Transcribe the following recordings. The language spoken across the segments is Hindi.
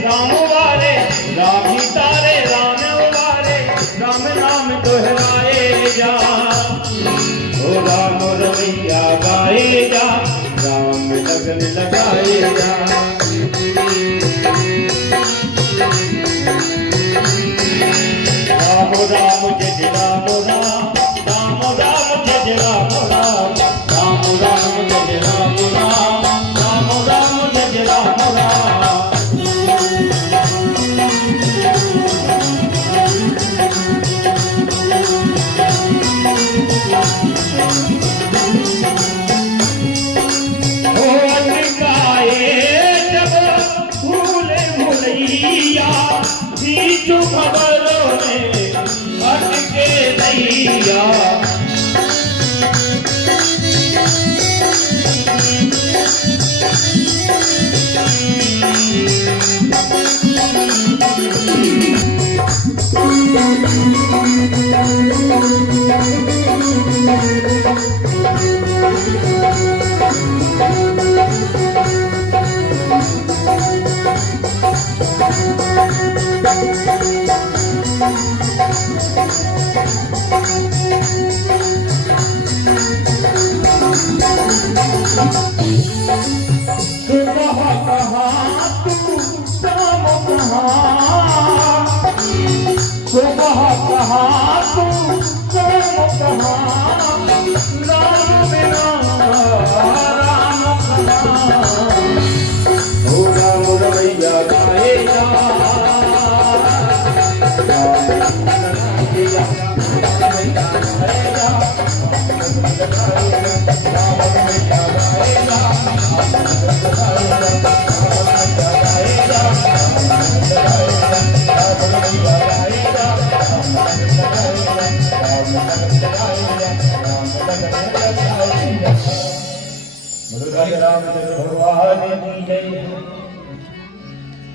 राम वारे राही तारे राम वारे राम नाम दोहराए जा ओ राम रवैया गाए जा राम लगन लगाए जा राम राम जय राम राम राम राम जय राम राम राम राम जय राम राम राम राम जय राम राम बीचू खबरों में अटके नैया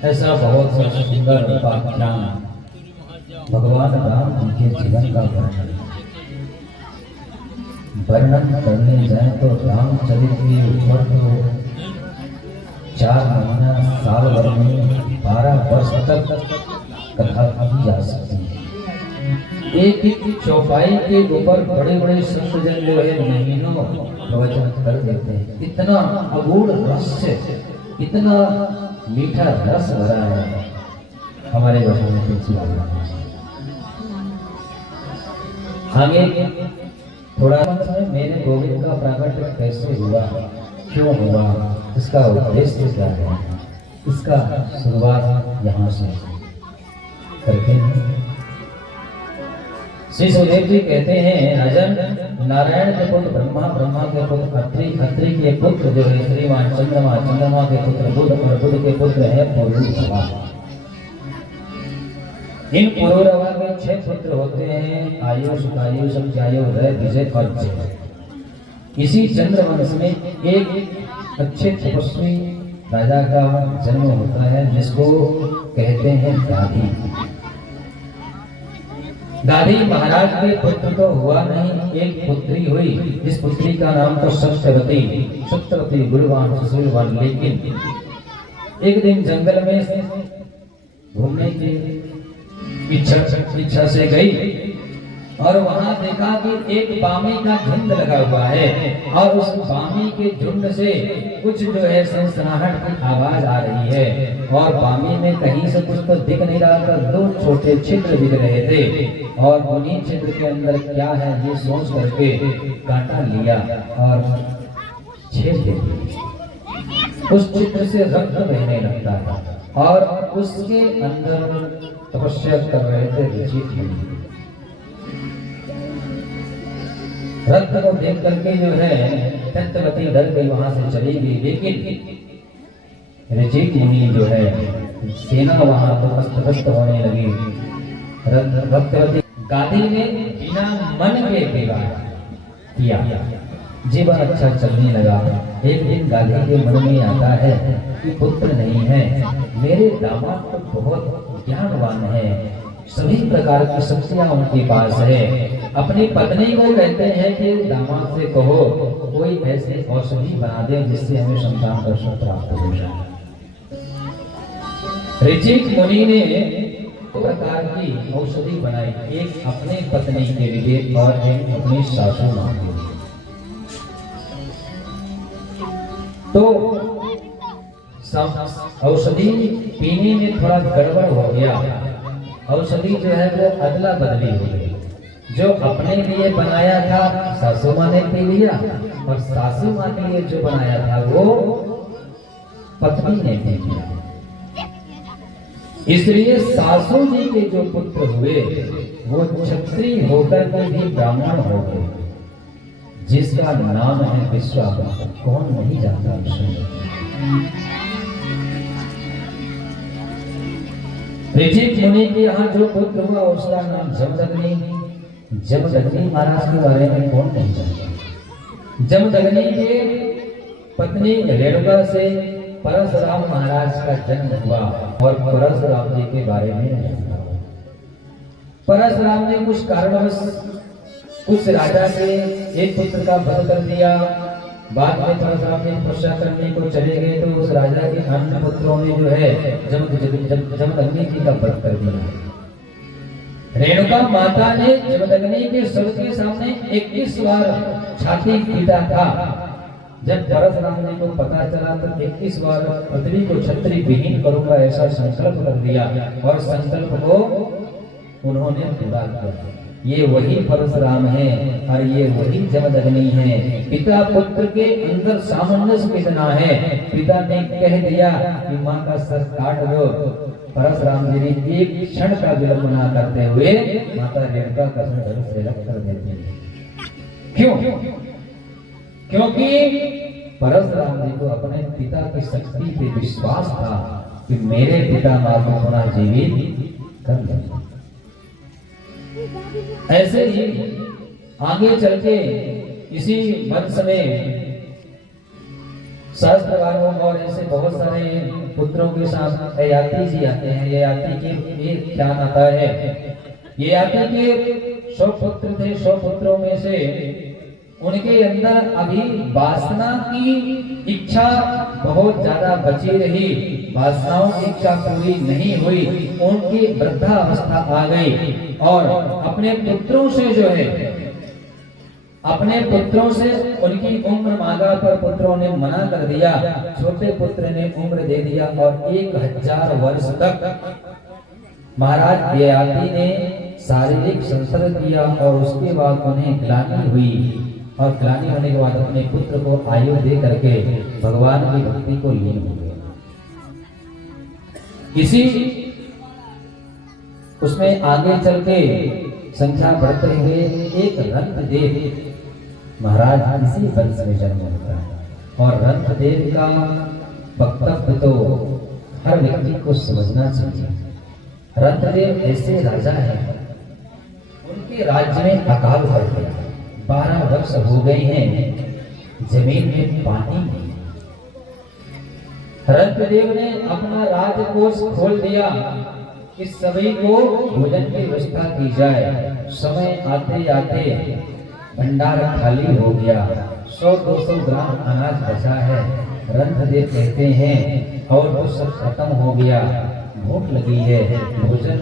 ऐसा बहुत सा सुंदर उपाख्यान भगवान राम जी के जीवन का वर्णन करने जाए तो रामचरित के ऊपर तो 4 महीना साल भर में 12 वर्ष तक कथा की जा सकती है। एक एक चौपाई के ऊपर बड़े बड़े संत जन जो है महीनों प्रवचन कर देते हैं। इतना अगूढ़ रहस्य, इतना मीठा रस भरा है हमारे वचन में तुलसी वाला। आगे थोड़ा मेरे गोविंद का प्राकट्य कैसे हुआ, क्यों हुआ, इसका उद्देश्य क्या है, इसका शुरुआत यहाँ से करते हैं। श्री सुखदेव जी कहते हैं, राजन नारायण के पुत्र ब्रह्मा, ब्रह्मा के पुत्र अत्रि, अत्रि के पुत्र जो है श्रीमान चंद्रमा, चंद्रमा के पुत्र बुध और बुध के पुत्र है पुरूरवा। इन पुरूरवा के 6 पुत्र होते हैं, आयुष, आयुष, जायु, रय, विजय और जय। इसी चंद्रवंश में एक अच्छे तपस्वी राजा का जन्म होता है जिसको कहते हैं गाधी। गाधी महाराज के पुत्र तो हुआ नहीं, एक पुत्री हुई। इस पुत्री का नाम तो सत्यवती, सत्यवती गुणवान सुशीलवान। लेकिन एक दिन जंगल में घूमने की इच्छा से गई और वहां देखा कि एक बामी का झुंड लगा हुआ है और उस बामी के झुंड से कुछ जो है सनसनाहट की आवाज आ रही है और बामी में कहीं से कुछ तो दिख नहीं रहा था। 2 छोटे छिद्र दिख रहे थे और उन्हीं छिद्र के अंदर क्या है ये सोच करके कांटा लिया और छेद दे दिया। उस छिद्र से रक्त बहने लगता था और उसके अंदर तपस्या कर रहे थे ऋषि मुनि। रक्त को देख करके जो है सत्यवती डर गई, वहां से चली गई। लेकिन ऋषि मुनि जो है सेना वहां पर अस्त होने लगी। सत्यवती गादी ने बिना मन के विवाह किया, जीवन अच्छा चलने लगा। एक दिन गादी के मन में आता है कि पुत्र नहीं है, मेरे दामाद तो बहुत ज्ञानवान है, सभी प्रकार की शक्तियां उनके पास है। अपनी पत्नी को कहते हैं कि दामाद से कहो कोई ऐसी औषधि बना दे जिससे हमें संतान दर्शन प्राप्त हो जाए। ऋचिक मुनि ने प्रकार की औषधि बनाई, एक अपने पत्नी के लिए और एक अपनी सासू मां के लिए। तो औषधि पीने में थोड़ा गड़बड़ हो गया, औषधि जो है वो अदला बदली हो गई। जो अपने लिए बनाया था सासू मां ने पी लिया, और सासू मां के लिए जो बनाया था वो पत्नी ने पी लिया। इसलिए सासू जी के जो पुत्र हुए वो क्षत्रिय होकर के भी ब्राह्मण हो गए, जिसका नाम है विश्वामित्र। कौन नहीं जानता ऋचिक मुनि के यहाँ जो पुत्र हुआ उसका नाम जमदग्नि। जमदग्नि महाराज के बारे में कौन नहीं जानता। जमदग्नि के पत्नी रेणुका से परशुराम महाराज का जन्म हुआ, और परशुराम जी के बारे में जानता हूं। परशुराम ने कुछ कारणवश कुछ राजा के एक पुत्र का वध कर दिया। बाद में परशुराम जी तपस्या करने को चले गए तो उस राजा के अन्य पुत्रों ने जो है जमदग्नि जी का वध कर दिया। रेणुका माता ने जमदग्नि के शव के सामने 21 बार छाती पीटा था। जब परशुराम जी को पता चला तो 21 बार पृथ्वी को क्षत्रिय विहीन करूंगा ऐसा संकल्प कर दिया, और संकल्प को उन्होंने पूरा किया। ये वही परशुराम है और ये वही जमदग्नि है। पिता पुत्र के अंदर सामंजस्य कितना है। पिता ने कह दिया कि मां का सर काट दो, परशुराम जी ने एक क्षण का विलंब न करते हुए माता रेणुका का सर से अलग कर देते हैं। क्यों? क्योंकि परशुराम जी को अपने पिता की शक्ति पे विश्वास था कि मेरे पिता मां को पुनः जीवित कर लेंगे। ऐसे ही आगे चल के इसी वंश में सहस्त्रवारों और ऐसे बहुत सारे पुत्रों के साथ ययाति जी आते हैं। ययाति के एक ख्याल आता है, ययाति के 100 पुत्र थे। 100 पुत्रों में से उनके अंदर अभी वासना की इच्छा बहुत ज्यादा बची रही, वासनाओं की इच्छा पूरी नहीं हुई, उनकी वृद्धावस्था आ गई, और अपने पुत्रों से जो है अपने पुत्रों से उनकी उम्र मांगा पर पुत्रों ने मना कर दिया। छोटे पुत्र ने उम्र दे दिया और 1000 वर्ष तक महाराज ययाति ने शारीरिक संसर्ग किया, और उसके बाद उन्हें ग्लानि हुई, और ग्लानि होने के बाद अपने पुत्र को आयु दे करके भगवान की भक्ति को लीन हो गए। इसी उसमें आगे चल के संख्या बढ़ते हुए एक रंतदेव महाराज इसी वंश में जन्म होता है, और रंतदेव का वक्तव्य तो हर व्यक्ति को समझना चाहिए। रंतदेव ऐसे राजा हैं, उनके राज्य में अकाल पड़ गया। 12 वर्ष हो गए हैं, जमीन में पानी नहीं। रंतदेव ने अपना राजकोष खोल दिया कि सभी को भोजन की व्यवस्था की जाए। समय आते आते भंडार खाली हो गया, 100-200 ग्राम अनाज बचा है। रंतदेव कहते हैं और तो सब खत्म हो गया, भूख लगी है, भोजन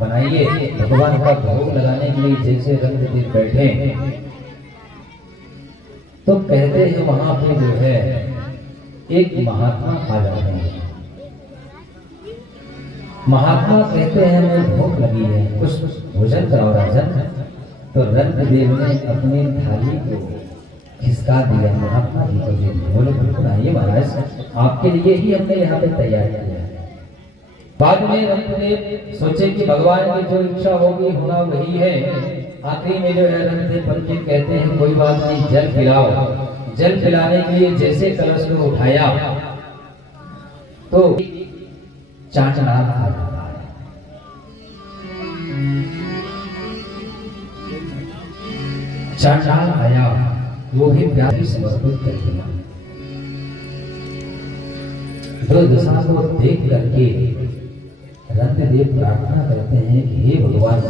बनाइए। भगवान का भोग लगाने के लिए जैसे रंतदेव बैठे तो कहते हैं वहां पे जो है एक महात्मा आ जाते हैं। महात्मा कहते हैं मुझे भूख लगी है, कुछ भोजन कराओ राजन। तो रंतदेव ने अपनी थाली को खिसका दिया, महात्मा जी को दे दिया। बोले बिल्कुल आइए महाराज, आपके लिए ही हमने यहाँ पे तैयार किया है। बाद में रंतदेव सोचे कि भगवान की जो इच्छा होगी होना वही है। आखिरी में जो है रंतदेव पलटे कहते हैं कोई बात नहीं, जल पिलाओ। जल पिलाने के लिए जैसे कलश को उठाया तो चांचनाग आ जाता है। चांचनाग आया, वो भी प्यारी समर्पित कर दिया। दुर्दशा को देख करके रंतदेव प्रार्थना करते हैं कि हे भगवान,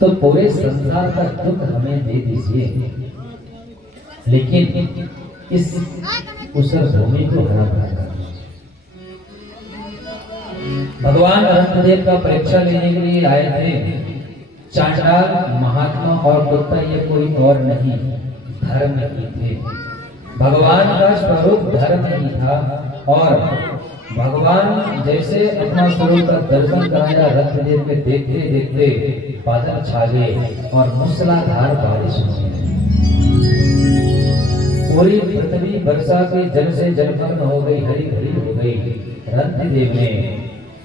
तो पूरे संसार का दुख हमें दे दीजिए, लेकिन इस उसर भूमि को हरा भरा कर। भगवान अनंतदेव का परीक्षा लेने के लिए आए थे। चांडाल महात्मा और कुत्ता ये कोई और नहीं, धर्म ही थे। भगवान का स्वरूप धर्म ही था और भगवान जैसे अपना स्वरूप का दर्शन कराया रत्नदेव के देखते देखते बादल छा गए और मूसलाधार बारिश होने लगी। पूरी पृथ्वी वर्षा के जल से जलमग्न हो गई, हरी भरी हो गई। रत्नदेव ने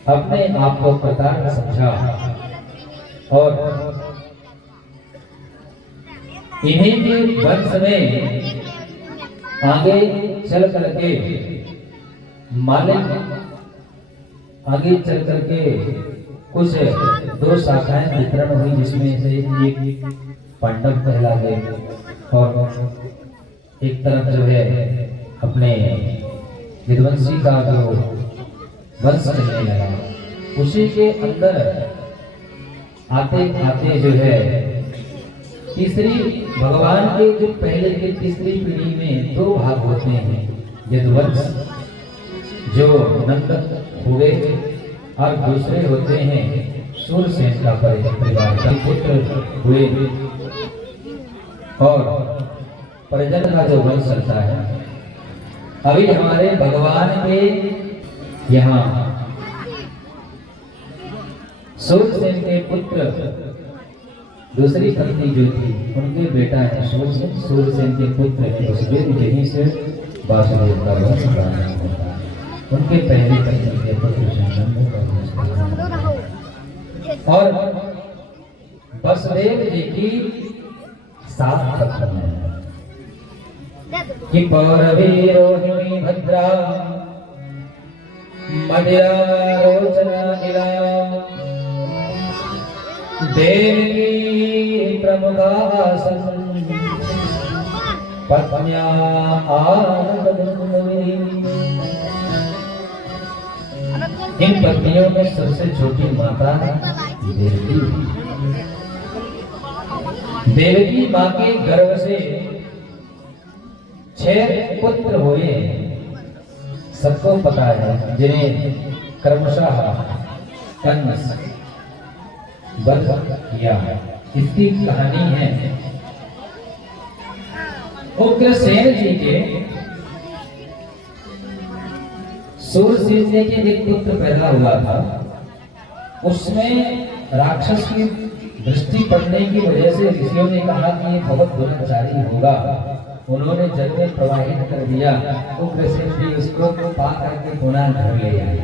अपने आप को कृतार्थ समझा और इन्हीं के वंश में आगे चल करके मालिक आगे चल करके कुछ दो शाखाएं वितरण हुई, जिसमें से एक पांडव कहला गए और एक तरफ जो है अपने विध्वंसी का जो वंश चलने लगा। उसी के अंदर आते आते जो है तीसरी भगवान के जो पहले की तीसरी पीढ़ी में दो भाग होते हैं। यदुवंश जो नंद हुए और दूसरे होते हैं सूरसेन का परिवार का पुत्र हुए और प्रजन का जो वंश चलता है। अभी हमारे भगवान के यहाँ सूरसेन के पुत्र दूसरी पत्नी जो थी उनके बेटा है सूरसेन। सूरसेन के पुत्र है वसुदेव, यहीं से वासुदेव का वंश प्रारंभ होता है। उनके पहले पत्नी के पुत्र संबंध का और वसुदेव जी की 7 पत्नियां हैं कि पौरवी रोहिणी भद्रा मदिरा रोचना इला देवी प्रमुखासन पत्न्या आनंदवती। इन पत्नियों में सबसे छोटी माता देवकी। देवकी माँ के गर्भ से 6 पुत्र हुए। सबको पता है, जिन्हें क्रमशः कंस वध किया है। इसकी कहानी है उग्रसेन जी के सूरसेन जी के एक पुत्र पैदा हुआ था। उसमें राक्षस की दृष्टि पड़ने की वजह से ऋषियों ने कहा कि ये बहुत दुराचारी होगा। उन्होंने जल में प्रवाहित कर दिया। उग्रसेन जी उसको पा करके पुनः घर ले आए।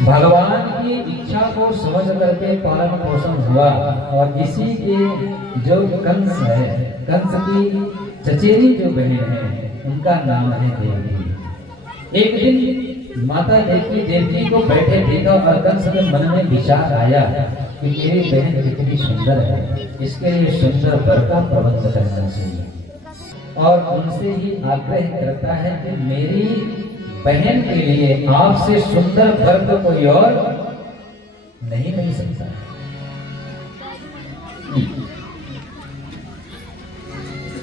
भगवान की इच्छा को समझ करके पालन पोषण हुआ और इसी के जो कंस है, कंस की चचेरी जो बहन है, उनका नाम है देवकी। एक दिन माता देवकी को बैठे देखा और कंस के मन में विचार आया कि मेरी बहन कितनी सुंदर है, इसके लिए सुंदर वर का प्रबंध करना चाहिए और उनसे ही आग्रह करता है कि मेरी बहन के लिए आपसे सुंदर वर तो कोई और नहीं मिल सकता।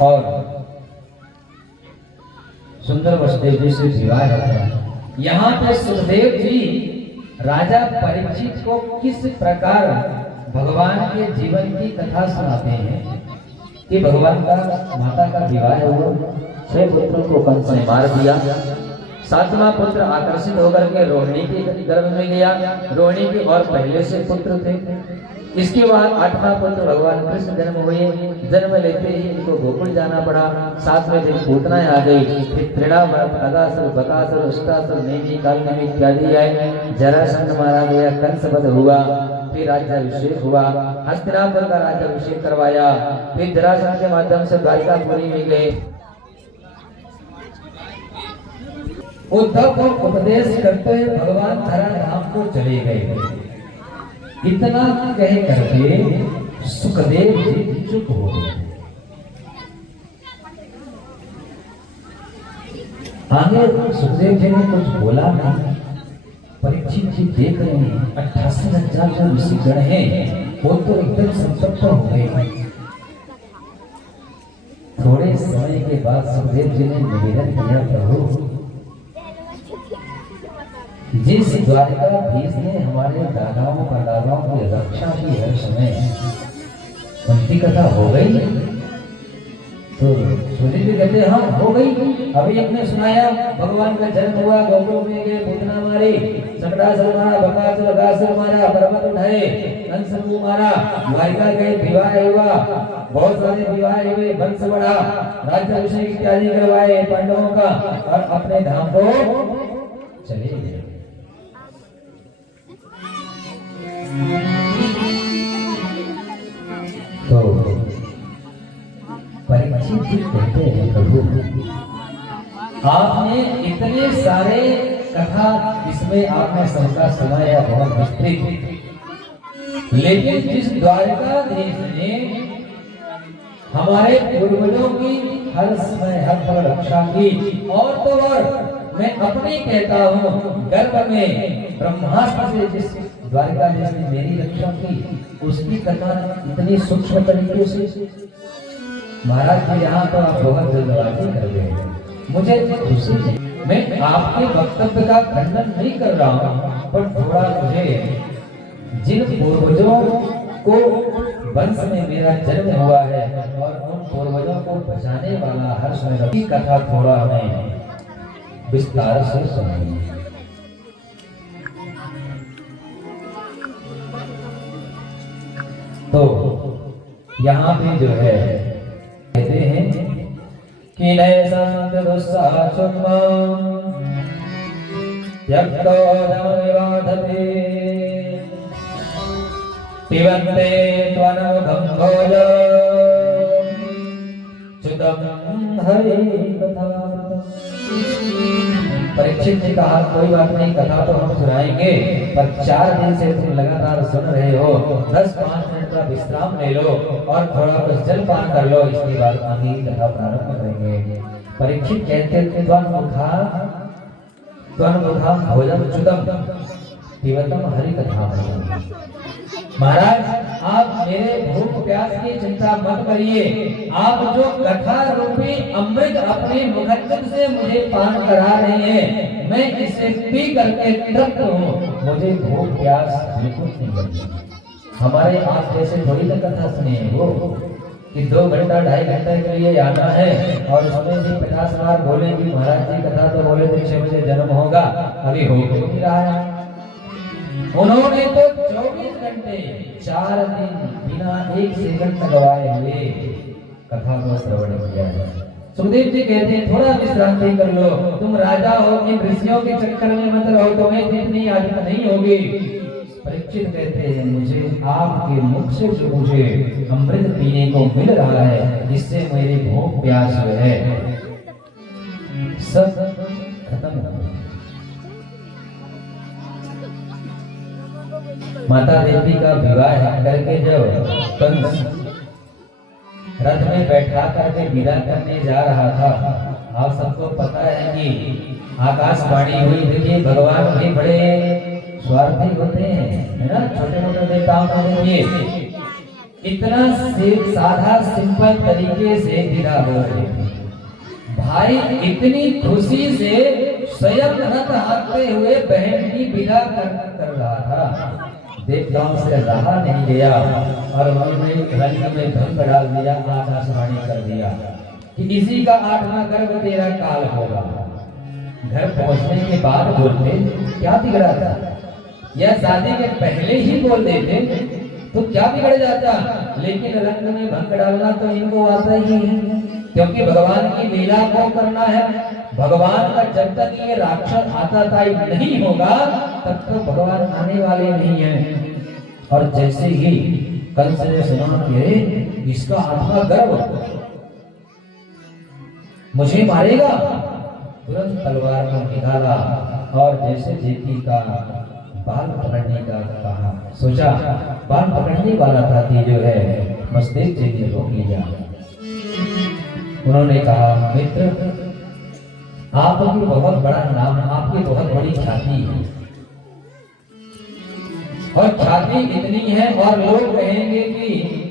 और सुंदर वसुदेव जी से विवाह होता है। यहाँ पे सुखदेव जी राजा परीक्षित को किस प्रकार भगवान के जीवन की कथा सुनाते हैं कि भगवान का माता का विवाह हुआ, 6 पुत्रों को कंस ने मार दिया। 7वां पुत्र आकर्षित होकर के रोहिणी के गर्भ में गया। रोहिणी के और पहले से पुत्र थे। इसके बाद 8वां पुत्र भगवान कृष्ण जन्म हुए। जन्म लेते ही इनको गोकुल जाना पड़ा। 7वें दिन पूतनाएं आ गई। फिर त्रिणावर्त, अगासुर, बकासुर, अष्टासुर, नेमि, कालनेमि इत्यादि आए। जरासंध मारा गया, कंस वध हुआ। फिर राज्याभिषेक हुआ, हस्तिनापुर का राज्याभिषेक करवाया। फिर जरासंध के माध्यम से द्वारिकापुरी में गए। उद्धव को उपदेश करते हुए भगवान धराधाम को चले गए। इतना कह करके सुखदेव जी चुप हो गए। आगे सुखदेव जी ने कुछ बोला नहीं। परीक्षित जी देख रहे हैं 88,000 जो ऋषिगण हैं वो तो एकदम संतप्त हो गए। थोड़े थोड़े समय के बाद सुखदेव जी ने निवेदन किया, प्रभु जिस द्वारकाधीश ने हमारे दादाओं परदादाओं की रक्षा की हर समय, उनकी कथा हो गई? तो सुनील जी कहते हैं हाँ हो गई। अभी आपने सुनाया भगवान का जन्म हुआ, गोकुल में गए, पूतना मारी, सकटासुर मारा, बकासुर अगासुर मारा, पर्वत उठाए, कंस को मारा, द्वारिका गए, विवाह हुआ, बहुत सारे विवाह हुए, वंश बढ़ा, राज्याभिषेक इत्यादि करवाए पांडवों का, और अपने धाम को चले गए। तो परीक्षित जी कहते हैं, प्रभु आपने इतने सारे कथा इसमें आपने सबका सुनाया बहुत विस्तृत, लेकिन जिस द्वारकाधीश ने हमारे पूर्वजों की हर समय हर पल रक्षा की, और तो और मैं अपनी कहता हूँ गर्भ में ब्रह्मास्त्र से जिस द्वारकाधीश ने मेरी रक्षा की, उसकी कथा इतनी सूक्ष्म तरीके से। महाराज जी यहाँ तो आप बहुत जल्दबाजी कर गए, मुझे खुशी है। मैं आपके वक्तव्य का खंडन नहीं कर रहा हूँ, पर थोड़ा मुझे जिन पूर्वजों को वंश में मेरा जन्म हुआ है और उन पूर्वजों को बचाने वाला हर समय की कथा थोड़ा हमें विस्तार से सुनाइए। तो यहाँ पे जो है कहते हैं कि पिबन्ते त्वनमुखं भोज च्युतं हरे कथा। परीक्षित ने कहा कोई बात नहीं, कथा तो हम सुनाएंगे, पर 4 दिन से तुम लगातार सुन रहे हो, 10-5 मिनट का विश्राम ले लो और थोड़ा कुछ जल पान कर लो, इसके बाद आगे कथा प्रारंभ करेंगे। परीक्षित कहते थे त्वन्मुखं भोजं च्युतं पिबतं हरि कथा। महाराज आप मेरे भूख प्यास की चिंता मत करिए, आप जो कथा रूपी अमृत अपने मुखद्दत से मुझे पान करा रहे हैं, मैं इसे पी करके तृप्त हूँ, मुझे भूख प्यास बिल्कुल नहीं लगती। हमारे आप जैसे थोड़ी ना कथा सुने वो कि 2 घंटा 2.5 घंटे के लिए आना है और उसमें भी 50 बार बोले कि महाराज जी कथा तो बोले थे 6 बजे जन्म होगा, अभी हो क्यों नहीं रहा है। उन्होंने तो 24 घंटे 4 दिन बिना 1 सेकंड गवाए हुए कथा को श्रवण किया है। सुखदेव जी कहते हैं थोड़ा विश्रांति कर लो, तुम राजा हो, इन ऋषियों के चक्कर में मत रहो, तुम्हें इतनी आदत नहीं होगी। परीक्षित कहते हैं मुझे आपके मुख से जो मुझे अमृत पीने को मिल रहा है, इससे मेरी भूख प्यास जो है सब खत्म हो गई। माता देवी का विवाह करके जब कंस रथ में बैठा करके विदा करने जा रहा था, आप सबको पता है कि आकाशवाणी हुई थी कि भगवान भी बड़े स्वार्थी होते हैं, है ना, छोटे मोटे देवताओं को देखिए इतना साधा सिंपल तरीके से विदा हो रहे थे। भाई इतनी खुशी से स्वयं रथ हाँकते हुए बहन की विदा कर रहा था, देवताओं से रहा नहीं गया और उन्होंने रंग में भंग डाल दिया, आकाशवाणी कर दिया कि इसी का 8वां गर्भ तेरा काल होगा। घर पहुंचने के बाद बोलते क्या बिगड़ा था, या शादी के पहले ही बोल देते तो क्या बिगड़ जाता, लेकिन रंग में भंग डालना तो इनको आता ही है, क्योंकि भगवान की लीला को करना है। भगवान का जब तक ये राक्षस आताताई नहीं होगा तब तक भगवान आने वाले नहीं है। और जैसे ही कंस ने सुना कि इसका 8वां गर्भ मुझे मारेगा, तुरंत तलवार को निकाला और जैसे जेठी का बाल पकड़ने का कहा, सोचा बाल पकड़ने वाला था कि जो है मस्तिष्क से रोक लिया। उन्होंने कहा मित्र आपकी बहुत बड़ा नाम है, आपकी बहुत बड़ी ख्याति है, और ख्याति इतनी है और लोग कहेंगे कि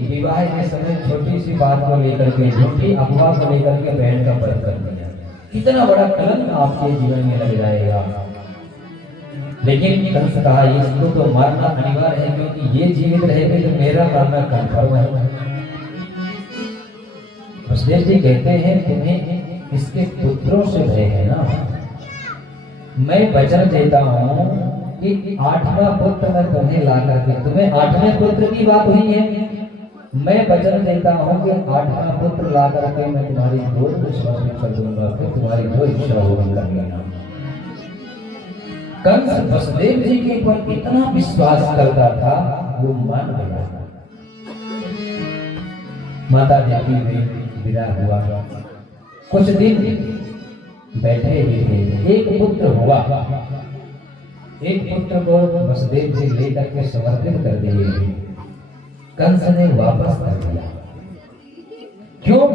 विवाह के समय छोटी सी बात को लेकर के, झूठी अफवाह को लेकर के बहन का व्रत कर दिया, कितना बड़ा कलंक आपके जीवन में लग जाएगा। लेकिन कंस कहा इसको तो मारना अनिवार्य है, क्योंकि ये जीवित रहेगी तो मेरा मारना कंफर्म है। वसुदेव जी कहते हैं तुम्हें इसके पुत्रों से भय है ना, मैं वचन देता हूं कि 8वां पुत्र मैं तुम्हें ला करके, तुम्हें 8वें पुत्र की बात हुई है, मैं वचन देता हूं कि 8वां पुत्र ला करके मैं तुम्हारी गोद में समर्पित कर दूंगा, फिर तुम्हारी जो इच्छा होगी कर लेना। कंस वसुदेव जी के ऊपर इतना विश्वास करता था, वो मान गया। माता देवी में विदा हुआ, कुछ दिन बैठे ही थे, एक पुत्र हुआ, एक पुत्र को वसुदेव जी लेकर के समर्पित कर दिए, कंस ने वापस कर दिया। क्यों?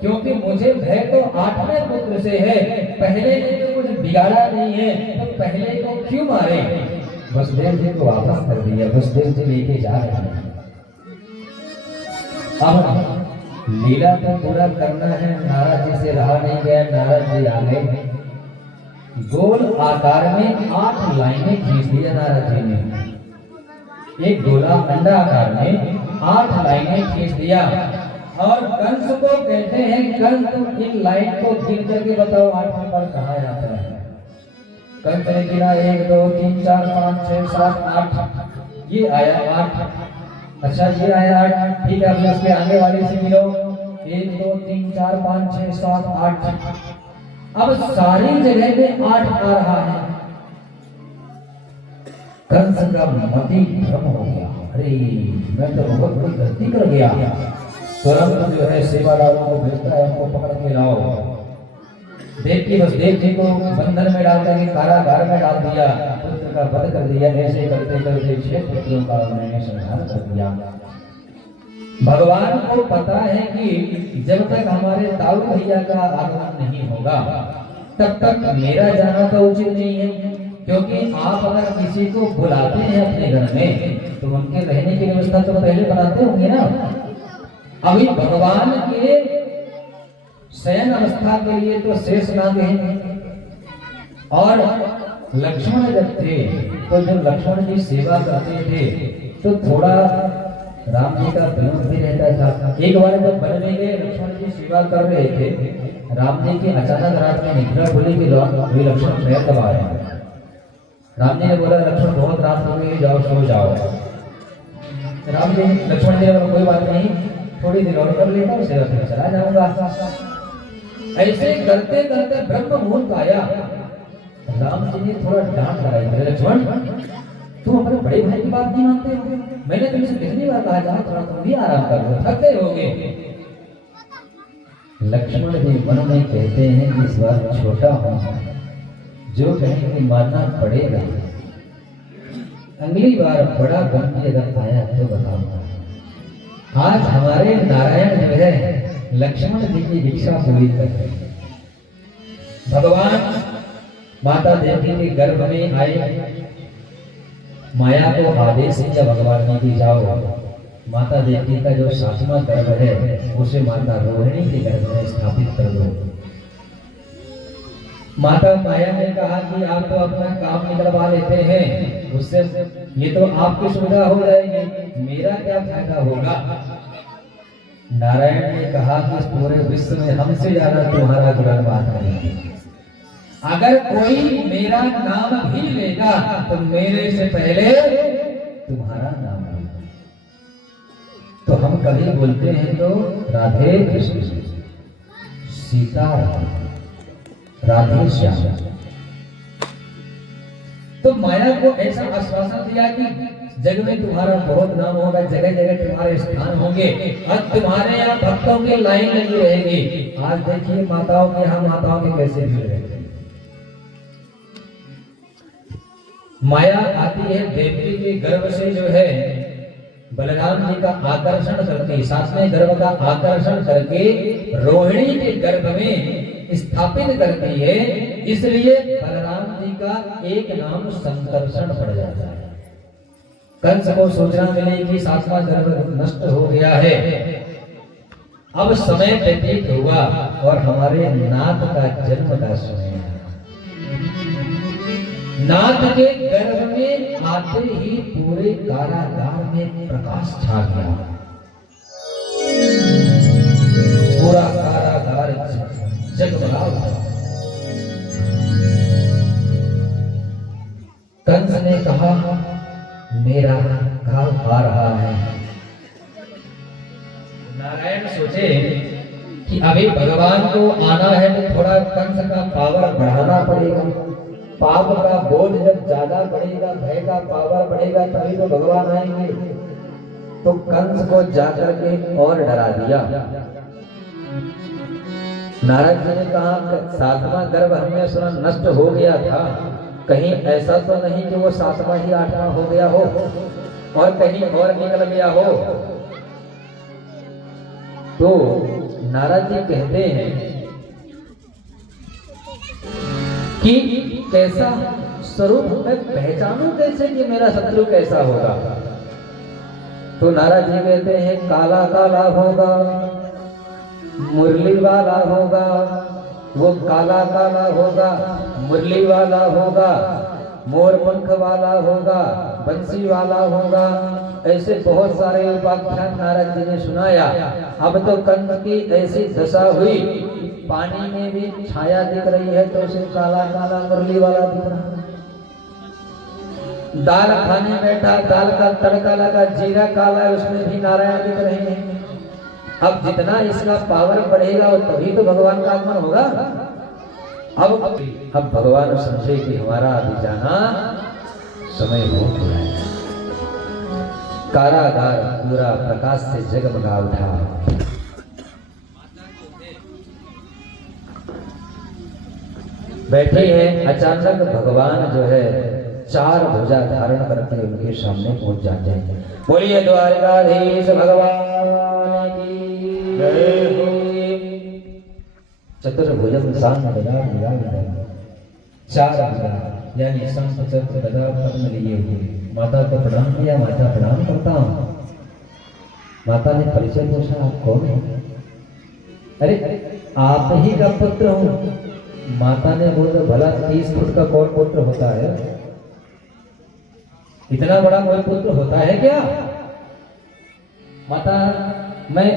क्योंकि मुझे भय तो 8वें पुत्र से है, पहले ने तो कुछ बिगाड़ा नहीं है, तो पहले को क्यों मारे? वसुदेव जी को वापस कर दिया, वसुदेव जी लेके जा रहे हैं। अब लीला को पूरा करना है, नारद जी से रहा नहीं गया, नारद जी आ गए, गोल आकार में 8 लाइनें खींच दिया नारद जी ने, एक गोला अंडा आकार में 8 लाइनें खींच दिया, और कंस को कहते हैं कंस तुम इन लाइन को गिन करके बताओ 8 नंबर कहाँ आता है। कंस ने गिना 1 2 3 4 5 6 7 8, ये आया 8। अच्छा ये आया 8, ठीक है, अब उसके आगे वाले से मिलो 1 2 3 4 5 6 7 8, अब सारी जगह में 8 आ रहा है। कंस का मति भ्रम हो गया, अरे मैं तो बहुत बड़ी गलती कर गया। तुरंत जो है सेवादारों को भेजता है, उनको पकड़ के लाओ। देवकी वसुदेव जी को बंधन में डाल करके कारागार में डाल दिया, पुत्र का वध कर दिया। ऐसे करते करते 6 पुत्रों का उन्होंने संहार कर दिया। भगवान को पता है कि जब तक हमारे ताऊ भैया का आगमन नहीं होगा तब तक मेरा जाना तो उचित नहीं है, क्योंकि आप अगर किसी को बुलाते हैं अपने घर में तो उनके रहने की व्यवस्था तो पहले बनाते होंगे ना। अभी भगवान के शयन अवस्था के लिए तो शेष नाग हैं, और लक्ष्मण जब थे तो जो लक्ष्मण की सेवा करते थे तो थोड़ा राम जी का विनोद भी रहता था। एक बार जब वन में गए, लक्ष्मण जी सेवा कर रहे थे, राम जी की अचानक रात में निद्रा खुली कि लक्ष्मण पैर दबा रहे हैं। राम जी ने बोला लक्ष्मण बहुत रात हो गई, जाओ सो जाओ। राम जी लक्ष्मण जी ने बोला कोई बात नहीं, थोड़ी देर और कर लेता हूँ, सेवा फिर चला जाऊंगा। ऐसे करते करते ब्रह्म मुहूर्त आया, राम जी ने थोड़ा डांट लगाई, लक्ष्मण तुम अपने बड़े भाई की बात नहीं मानते हो, मैंने तुमसे कितनी बार कहा जाओ थोड़ा तुम भी आराम कर लो, थक गए होगे। लक्ष्मण जी मन में कहते हैं कि इस बार छोटा हूं, जो कहीं कि मानना पड़ेगा, अगली बार बड़ा बन के अगर आया तो बताऊंगा। आज हमारे नारायण जो है लक्ष्मण जी की इच्छा पूरी कर रहे हैं। भगवान माता देवी के गर्भ में आए, माया को आदेश दिया भगवान ने कि जाओ माता देवी का जो 7वां गर्भ है उसे माता रोहिणी के गर्भ में स्थापित कर दो। माता माया ने कहा कि आप तो अपना काम निकलवा लेते हैं, उससे ये तो आपकी सुविधा हो जाएगी, मेरा क्या फायदा होगा। नारायण ने कहा कि पूरे विश्व में हमसे ज्यादा तुम्हारा गुणगान करेंगे, अगर कोई मेरा नाम भी लेगा तो मेरे से पहले तुम्हारा नाम लेगा। तो हम कभी बोलते हैं तो राधे कृष्ण, सीता राधे श्याम। तो माया को ऐसा आश्वासन दिया कि जग में तुम्हारा बहुत नाम होगा, जगह जगह तुम्हारे स्थान होंगे, और तुम्हारे यहाँ भक्तों की लाइन लगी रहेगी। आज देखिए माताओं के यहाँ माताओं के कैसे भीड़ रहते हैं। माया आती है देवकी के गर्भ से, जो है बलराम जी का आकर्षण करके, 7वें गर्भ का आकर्षण करके रोहिणी के गर्भ में स्थापित करती है। इसलिए बलराम जी का एक नाम संकर्षण पड़ जाता है। कंस को सूचना मिली कि सातवां गर्भ नष्ट हो गया है। अब समय व्यतीत हुआ और हमारे नाथ का जन्म का समय आया। नाथ के गर्भ में आते ही पूरे कारागार में प्रकाश छा गया। पूरा कारागार जगमगा उठा। कंस ने कहा, मेरा काल आ रहा है। नारायण सोचे कि अभी भगवान को आना है तो थोड़ा कंस का पावर बढ़ाना पड़ेगा। पाप का बोझ जब ज्यादा बढ़ेगा, भय का पावर बढ़ेगा, तभी तो भगवान आएंगे। तो कंस को जाकर के और डरा दिया। नारद जी ने कहा, सातवां गर्भ हमने सुना नष्ट हो गया था, कहीं ऐसा तो नहीं कि वो सातवां ही आठवां हो गया हो और कहीं और निकल गया हो। तो नारद जी कहते हैं कि कैसा स्वरूप मैं पहचानूं कैसे कि मेरा शत्रु कैसा होगा। तो नारद जी कहते हैं, काला काला होगा, मुरली वाला होगा। वो काला काला होगा, मुरली वाला होगा, मोर पंख वाला होगा, बंसी वाला होगा। ऐसे बहुत सारे उपाख्यान नारद जी ने सुनाया। अब तो कंस की ऐसी दशा हुई, पानी में भी छाया दिख रही है तो उसे काला काला मुरली वाला दिख रहा है। दाल खाने बैठा, दाल का तड़का लगा, जीरा काला है, उसमें भी नारायण दिख रहे हैं। अब जितना इसका पावर बढ़ेगा और तभी तो भगवान का आगमन होगा। अब भगवान समझे कि हमारा अभी जाना समय हो गया है। कारागार पूरा प्रकाश से जगमगा उठा। बैठे हैं, अचानक भगवान जो है चार भुजा धारण करके उनके सामने पहुंच जाते हैं। बोलिए द्वारकाधीश भगवान की जय हो। चतुर्भुजं सांग गदा विराजमान, चार भुजा यानी शंख चक्र गदा पद्म लिए हुए। माता को प्रणाम किया, माता प्रणाम करता हूं। माता ने परिचय पूछा, आप कौन है? अरे आप ही का पुत्र हूं। माता ने बोला, भला 30 फुट का कौन पुत्र होता है? इतना बड़ा कोई पुत्र होता है क्या? माता, मैं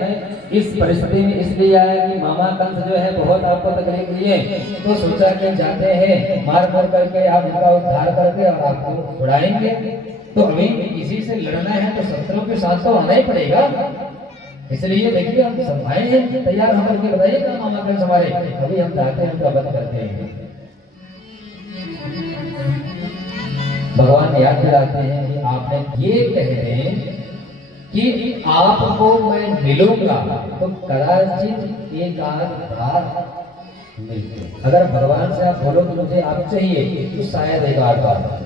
इस परिस्थिति में इसलिए आया कि मामा कंस जो है बहुत आपको तकलीफ दिए, तो सोचा कि जाते हैं मार मार करके आप उनका उद्धार करके और आपको छुड़ाएंगे। तो अभी किसी से लड़ना है तो शत्रुओं के साथ तो आना ही पड़ेगा। इसलिए देखिए हम सब आए हैं, तैयार होकर के बताइएगा मामा कंस हमारे। अभी हम जाते हैं, उनका वध करते हैं। भगवान याद दिलाते हैं कि आपने ये कह रहे कि आपको मैं मिलूंगा तो कदाचित एक आध बार मिलते। अगर भगवान से आप बोलो कि मुझे आप चाहिए तो शायद एक आध बार।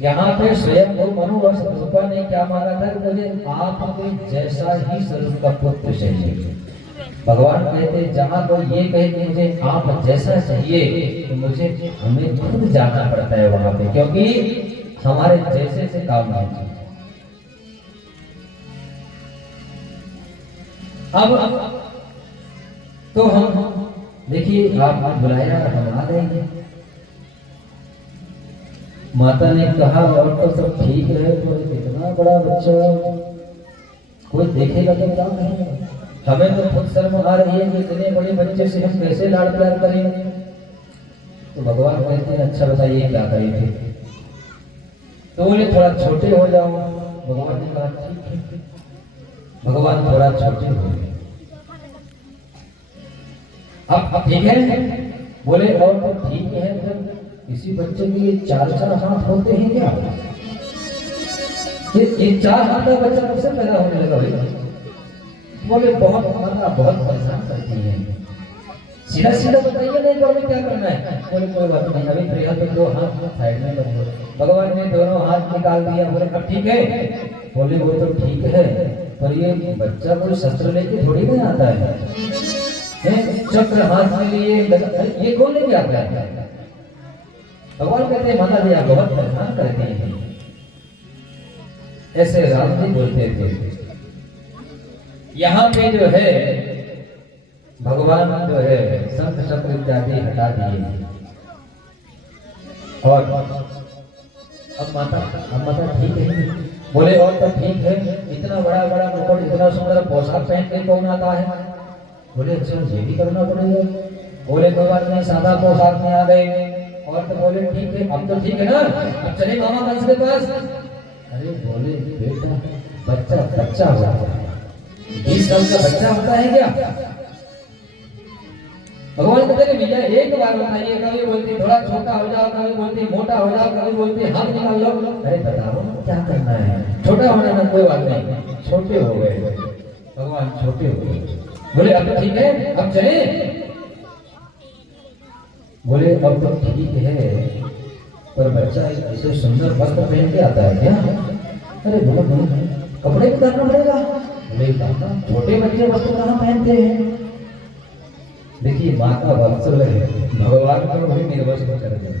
यहाँ पे स्वयं वो मनु और शतरूपा ने क्या मांगा था कि मुझे आपके जैसा ही स्वरूप का पुत्र चाहिए। भगवान कहते जहां कोई ये कहे कि मुझे आप जैसा चाहिए तो मुझे हमें खुद जाना पड़ता है वहां पे, क्योंकि हमारे जैसे से काम नहीं। अब तो हम देखिए आप बुलाया, हम आ गए। माता ने कहा और तो सब ठीक है, तो इतना बड़ा बच्चा कोई देखेगा तो क्या कहेगा? हमें तो खुद शर्म आ रही है कि इतने बड़े बच्चे से हम कैसे लाड़ प्यार करें। तो भगवान कहते हैं, अच्छा बताइए क्या करेंगे? तो बोले थोड़ा छोटे हो जाओ। भगवान ने कहा ठीक है। भगवान थोड़ा छोटे हो गए। अब ठीक है? बोले और तो ठीक है, जब किसी बच्चे के लिए 4-4 हाथ होते हैं क्या? ये 4 हाथ का बच्चा कब से पैदा होने लगा भाई? बोले बहुत माता बहुत परेशान करती है। सीधा सीधा बताइए नहीं तो हमें क्या करना है? बोले कोई बात नहीं, अभी फिलहाल तो 2 हाथ साइड में रखो। भगवान ने दोनों हाथ निकाल दिया। बोले अब ठीक है? बोले वो तो ठीक है, पर ये बच्चा कोई शस्त्र लेके थोड़ी नहीं आता है। चक्र हाथ में लिए ये कौन लेके आता है? भगवान कहते हैं माता जी आप बहुत परेशान करते हैं। ऐसे राम जी बोलते थे। यहाँ पे जो है भगवान जो है संत चक्र इत्यादि हटा दिए और अब माता ठीक है। बोले और तो ठीक है, इतना बड़ा बड़ा मुकुट, इतना सुंदर पोशाक पहन के कौन आता है? बोले अच्छा ये भी करना पड़ेगा। बोले कोई बात नहीं, सादा पोशाक में आ गए। और तो बोले ठीक है, अब तो ठीक है ना, अब चले मामा कंस के पास। अरे बोले बेटा बच्चा हो जाता है, 20 साल का बच्चा होता है क्या? भगवान कहते हैं भैया एक बार बताइए, कभी बोलते थोड़ा छोटा हो जाओ, कभी बोलते मोटा हो जाओ, कभी बोलते हाथ निकाल लो। अरे बताओ क्या करना है, छोटा होने में कोई बात नहीं, छोटे हो गए भगवान, छोटे हो गए। बोले अब तो ठीक है, अब चले। बोले अब तो ठीक है, पर बच्चा ऐसे सुंदर वस्त्र पहन के आता है क्या? अरे बोलो कपड़े भी करना पड़ेगा। बोले छोटे बच्चे वस्त्र कहाँ पहनते हैं? देखिए माँ का वात्सल्य है, भगवान को भी निर्वस्त्र कर दिया।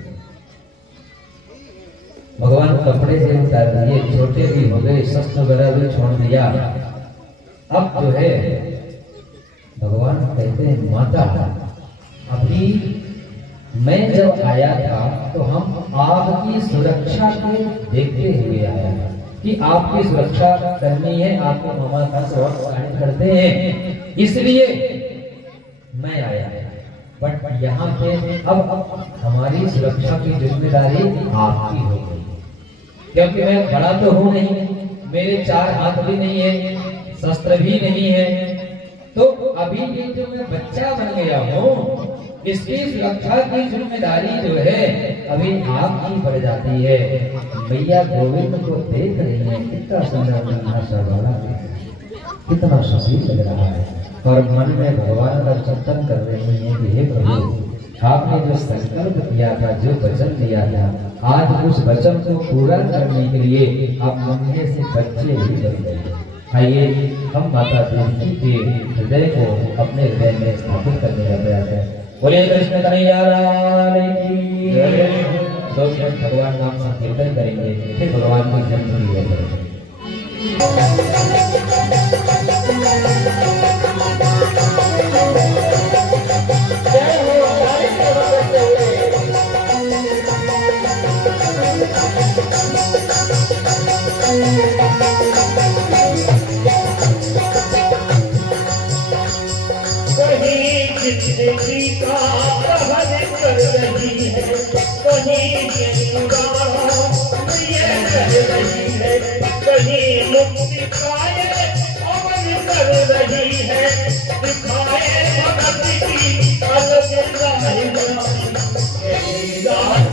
भगवान कपड़े से उतार दिए, छोटे भी हो गए, शस्त्र वगैरह भी छोड़ दिया। अब जो है भगवान कहते हैं माता अभी मैं जब आया था तो हम आपकी सुरक्षा को देखते हुए आया कि आपकी सुरक्षा करनी है, आपको मामा का स्वागत करते हैं, इसलिए मैं आया। बट यहाँ पे अब हमारी सुरक्षा की जिम्मेदारी आपकी हो गई, क्योंकि मैं बड़ा तो हूँ नहीं, मेरे 4 हाथ भी नहीं है, शस्त्र भी नहीं है, तो अभी ये जो मैं बच्चा बन गया हूँ, इसकी सुरक्षा की जिम्मेदारी जो है अभी आपकी पड़ जाती है। मैया गोविंद को देख रही है, कितना सुंदर कितना सुशील लग रहा है, और मन में भगवान का चिंतन कर रही है कि हे प्रभु आपने जो संकल्प किया था, जो वचन दिया था, आज उस वचन को पूरा करने के लिए आप मम्मी से बच्चे ही बन गए। आइए हम माता देवी के हृदय को अपने हृदय में स्थापित करने का प्रयास है। बोलिए कृष्ण कन्हैया लाल की जय। 2 मिनट भगवान नाम संकीर्तन करेंगे, फिर भगवान को जन्म दिया करेंगे। जिंदगी का प्रहर कर रही है, कहीं ये कर रही है, कहीं मुक्ति पाए अमन कर रही है, दिखाए भगत की अलग यही रात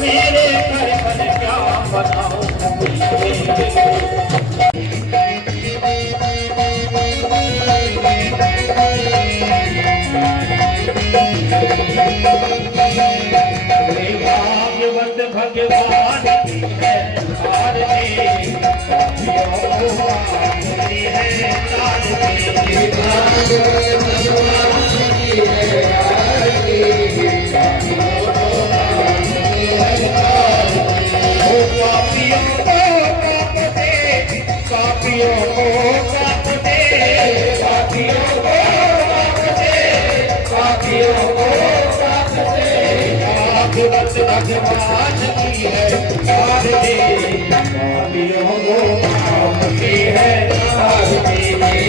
मेरे घर पर क्या बनाऊं भाग्यवत भगवान की है आरती है पापियों को काप दे पापियों को काप दे भागवत भगवान की है आरती पापियों को कापती है आरती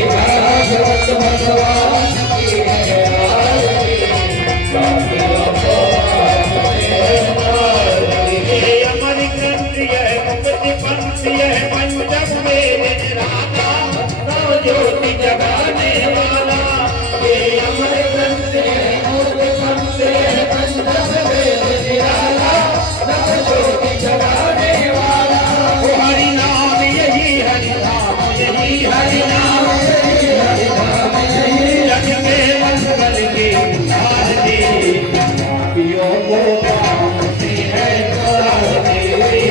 भागवत भगवान की है आरती पापियों को कापती है आरती अमर ग्रंथ यह मुक्ति पंथ यह पंचम वेद राधा नव ज्योति जगाने वाला ये अमर ग्रंथ यह मुक्ति पंथ यह पंचम वेद राधा नव ज्योति जगाने वाला हरि नाम यही हरि नाम यही हरि नाम यही हरि नाम यही जग में मंगल की आरती पापियों को कापती है आरती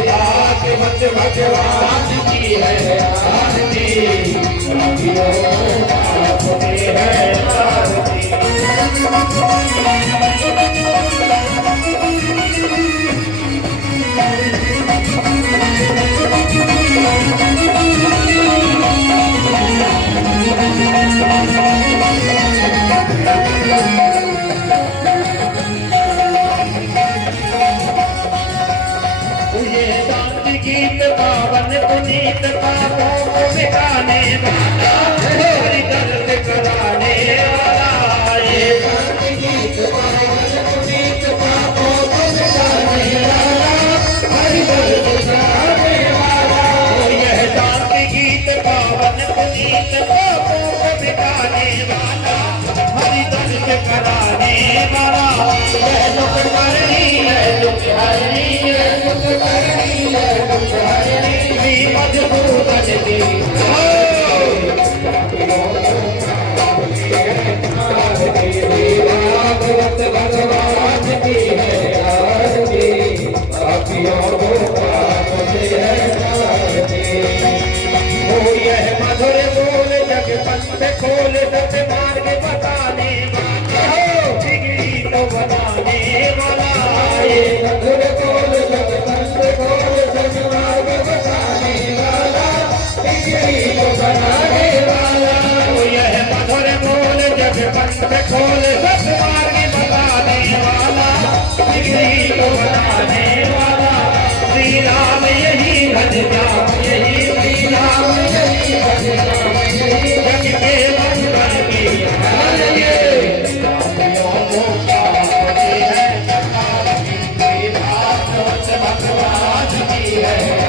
भागवत भगवान की है आरती पापियों को कापती है आरती ये शांति गीत पावन पुनीत पापों को मिटाने वाला हरि दर्द कराने वाला ये शांति गीत पावन पुनीत पापों को मिटाने वाला हरि दर्द कराने वाला यह शांति गीत पावन पुनीत पापों को मिटाने वाला हरि दर्द कराने वाला यह दुख हरनी है दुख हरनी है दुख हरनी है दुख हरनी मजबूत दी भागवत भगवान की है आरती पापियों को कापती है आरती ओ यह मधुर बोल जग पंथ खोल सत मार्ग बताने वाला बिगड़ी तो बनाने वाला ये मधुर बोल जग पंथ खोल सत मार्ग बताने वाला बिगड़ी तो बनाने वाला ओ यह मधुर बोल जग पंथ खोल सत मार्ग बताने वाला बिगड़ी तो बनाने वाला श्री राम यही भज जाम यही श्री राम यही भज जाम यही जग के मंगल की आरती पापियों को कापती है आरती भागवत भगवान की है